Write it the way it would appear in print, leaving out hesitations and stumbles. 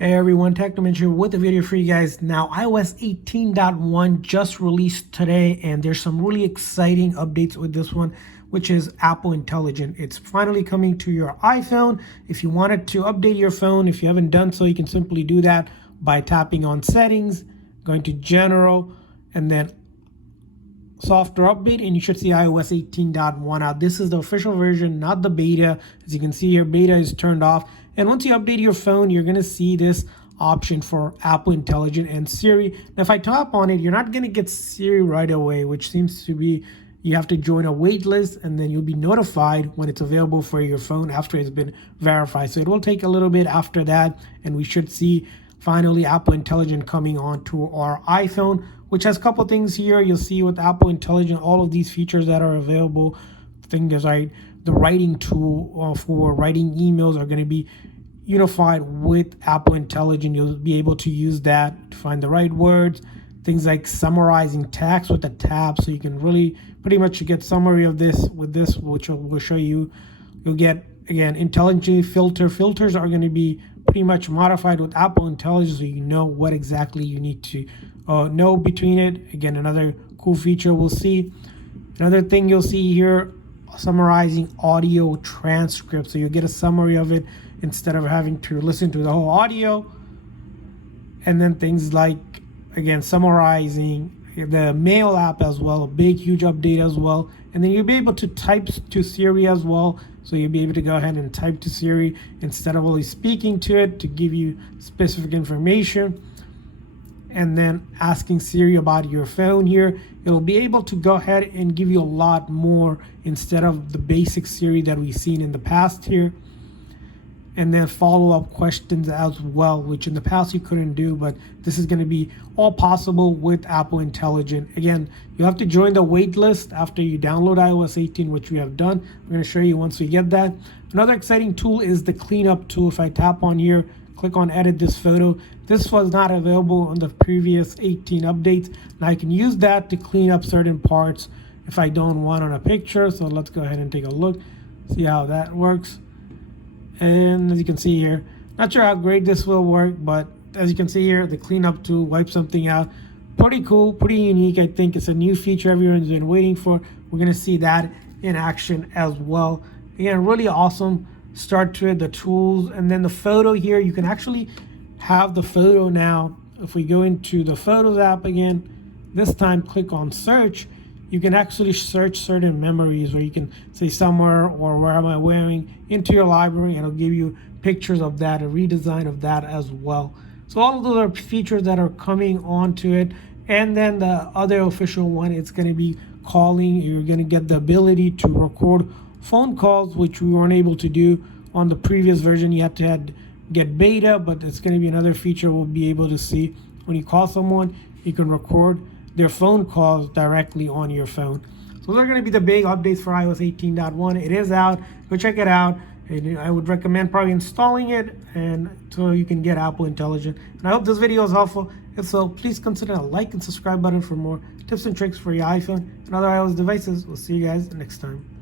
Hey everyone, Technoman here with a video for you guys. Now, iOS 18.1 just released today, and there's some really exciting updates with this one, which is Apple Intelligent. It's finally coming to your iPhone. If you wanted to update your phone, if you haven't done so, you can simply do that by tapping on Settings, going to General, and then Software Update, and you should see iOS 18.1 out. This is the official version, not the beta. As you can see here, beta is turned off. And once you update your phone, you're going to see this option for Apple Intelligent and Siri. Now, if I tap on it, you're not going to get Siri right away, which seems to be you have to join a wait list, and then you'll be notified when it's available for your phone after it's been verified. So it will take a little bit after that, and we should see finally Apple Intelligent coming onto our iPhone, which has a couple things here. You'll see with Apple Intelligent, all of these features that are available. Things like the writing tool for writing emails are going to be unified with Apple Intelligent. You'll be able to use that to find the right words. Things like summarizing text with a tab, so you can really pretty much get summary of this with this, which will show you. You'll get, again, intelligent filters are going to be pretty much modified with Apple Intelligence, so you know what exactly you need to know between it. Again, another cool feature we'll see. Another thing you'll see here, summarizing audio transcript, so you'll get a summary of it instead of having to listen to the whole audio. And then things like, again, summarizing the Mail app as well, a big huge update as well. And then you'll be able to type to Siri as well, so you'll be able to go ahead and type to Siri instead of only speaking to it to give you specific information. And then asking Siri about your phone here, it'll be able to go ahead and give you a lot more instead of the basic Siri that we've seen in the past here. And then follow-up questions as well, which in the past you couldn't do, but this is going to be all possible with Apple Intelligent. Again, you'll have to join the wait list after you download iOS 18, which we have done. We're going to show you once we get that. Another exciting tool is the cleanup tool. If I tap on here, click on edit this photo. This was not available on the previous 18 updates. Now I can use that to clean up certain parts if I don't want on a picture. So let's go ahead and take a look, see how that works. And as you can see here, not sure how great this will work, but as you can see here, the cleanup tool wipes something out. Pretty cool, pretty unique. I think it's a new feature everyone's been waiting for. We're going to see that in action as well. Again, really awesome start to it, the tools. And then the photo here, you can actually have the photo now. If we go into the Photos app again, this time click on search. You can actually search certain memories, where you can say somewhere or where am I wearing into your library, and it'll give you pictures of that, a redesign of that as well. So all of those are features that are coming onto it. And then the other official one, it's going to be calling. You're going to get the ability to record phone calls, which we weren't able to do on the previous version. You had to get beta, but it's going to be another feature we'll be able to see. When you call someone, you can record their phone calls directly on your phone. So those are going to be the big updates for iOS 18.1. It is out. Go check it out. And I would recommend probably installing it, and so you can get Apple Intelligent. And I hope this video is helpful. If so, please consider a like and subscribe button for more tips and tricks for your iPhone and other iOS devices. We'll see you guys next time.